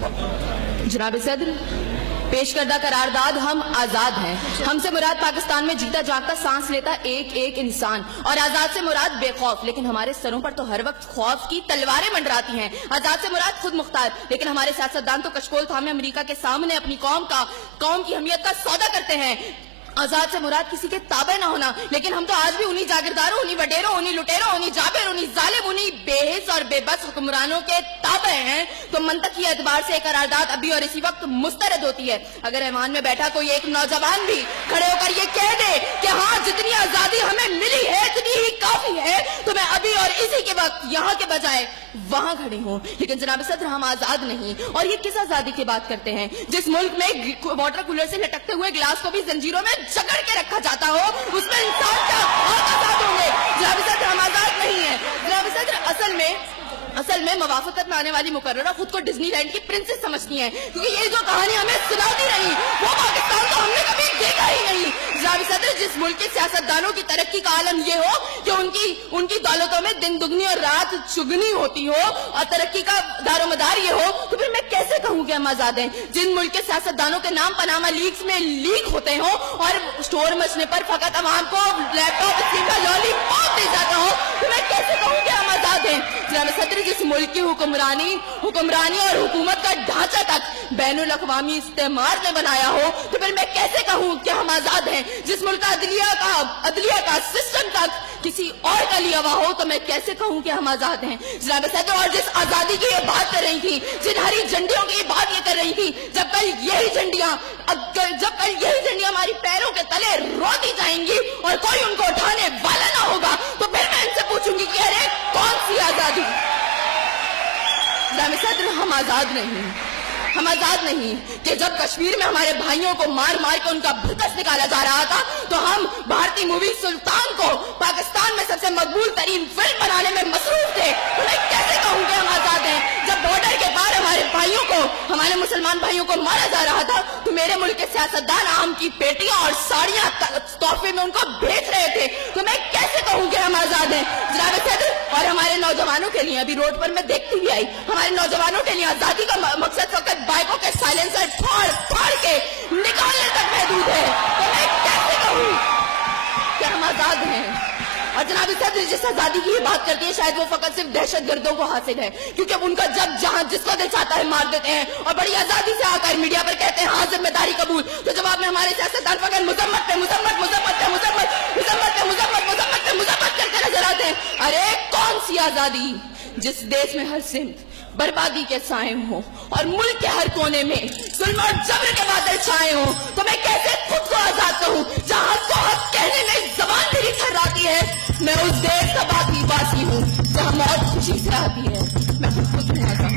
जनाब सदर, पेश करदा करारदाद हम आजाद हैं। हमसे मुराद पाकिस्तान में जीता जागता सांस लेता एक एक इंसान, और आजाद से मुराद बेखौफ, लेकिन हमारे सरों पर तो हर वक्त खौफ की तलवारें मंडराती हैं। आजाद से मुराद खुद मुख्तार, लेकिन हमारे सियासतदान तो कशकोल थामे अमेरिका के सामने अपनी कौम की हमियत का सौदा करते हैं। आजाद से मुराद किसी के ताबे ना होना, लेकिन हम तो आज भी उन्हीं जागीरदारों, उन्हीं वडेरों, उन्हीं लुटेरों, उन्हीं जाबिर, उन्हीं जालिम, उन्हीं बेहिस और बेबस हुक्मरानों के ताबे हैं। तो मंतकी एतबार से करारदाद अभी और इसी वक्त मुस्तरद होती है। अगर ऐवान में बैठा कोई एक नौजवान भी खड़े होकर ये कह दे कि हाँ, जितनी आजादी हमें मिली है इतनी ही काफी है, तो मैं अभी और इसी के वक्त यहाँ के बजाय वहां खड़ी हूँ। लेकिन जनाब सदर, हम आजाद नहीं। और ये किस आजादी की बात करते हैं जिस मुल्क में वाटर कूलर से लटकते हुए गिलास को भी जंजीरों में जकड़ के रखा जाता हो, उसमें इंसान क्या आजाद होंगे? जनाब सदर, हम आजाद नहीं है। जनाब सदर, असल में मवाफकत में आने वाली मुकर्ररा खुद को डिज्नीलैंड की प्रिंसेस समझती है, क्योंकि ये जो कहानी हमें सुनाती रही वो पाकिस्तान तो हमने कभी देखा ही नहीं। जनाब सदर, जिस मुल्क के सियासतदानों की तरक्की का आलम ये हो कि उनकी दौलतों में दिन दुगनी और रात चुगनी होती हो, और तरक्की का दारोमदार ये हो, तो फिर मैं कैसे कहूँ कि हम आजाद हैं? जिन मुल्क के सियासतदानों के नाम पनामा लीक्स में लीक होते हो और स्टोर मचने पर फकत अवाम को लैपटॉप स्क्रीन का लॉलीपॉप दे जाता हो, तो मैं कैसे कहूँ कि हम आजाद हैं? जनाब सदर, जिस मुल्क की हुक्मरानी और हुकूमत का ढांचा तक बैनुल अक़वामी इस्तेमार ने बनाया हो, तो फिर मैं कैसे कहूँ कि हम आजाद हैं? जिस मुल्क का अदलिया का सिस्टम तक किसी और का लिया हुआ हो, तो मैं कैसे कहूँ कि हम आजाद हैं? जनाब सदर, और जिस आजादी की ये बात कर रही थी, जिन हरी झंडियों की ये बात ये कर रही थी, जब कल यही झंडियां हमारी पैरों के तले रोती जाएंगी और कोई उनको उठाने वाला ना होगा, तो फिर मैं इनसे पूछूंगी कि अरे कौन सी आजादी? जनाब सदर, हम आजाद नहीं कि जब कश्मीर में हमारे भाइयों को मार मार के उनका भुतस निकाला जा रहा था, तो हम भारतीय मूवी सुल्तान को पाकिस्तान में सबसे मकबूल तरीन फिल्म बनाने में मसरूफ थे। तो मैं कैसे कहूँ कि हम आजाद हैं? जब बॉर्डर के पार हमारे मुसलमान भाइयों को मारा जा रहा था, तो मेरे मुल्क के सियासतदान आम की पेटियां और साड़ियां तोहफे में उनको बेच रहे थे। तो मैं कैसे कहूँ कि हम आजाद हैं? जनाब सदर, और हमारे नौजवानों के लिए, अभी रोड पर मैं देखती भी आई, हमारे नौजवानों के लिए आजादी का मकसद फकत बाइकों के साइलेंसर फाड़ के निकालने तक महदूद है। तो मैं कैसे कहूँ कि हम आजाद हैं? और जनाब सदर, जिस आजादी की ये बात करती है, शायद वो फकत सिर्फ दहशतगर्दों को हासिल है, क्योंकि अब उनका जब जहां जिसको दिल चाहता है मार देते हैं, और बड़ी आजादी से आकर मीडिया पर कहते हैं हाँ जिम्मेदारी कबूल। तो जवाब में हमारे सियासतदान फकत मुजम्मत करके नजर आते हैं। अरे कौन सी आजादी जिस देश में हर सिमत बर्बादी के साए हो और मुल्क के हर कोने में जुल्म और जबर के बादल छाए हो? तो मैं कैसे खुद को आजाद कहूँ जहाँ हक को हक कहने में जबान मेरी थर्राती है? मैं उस देश का वासी हूँ जहाँ मौत खुशी से आती है। मैं खुद को आजाद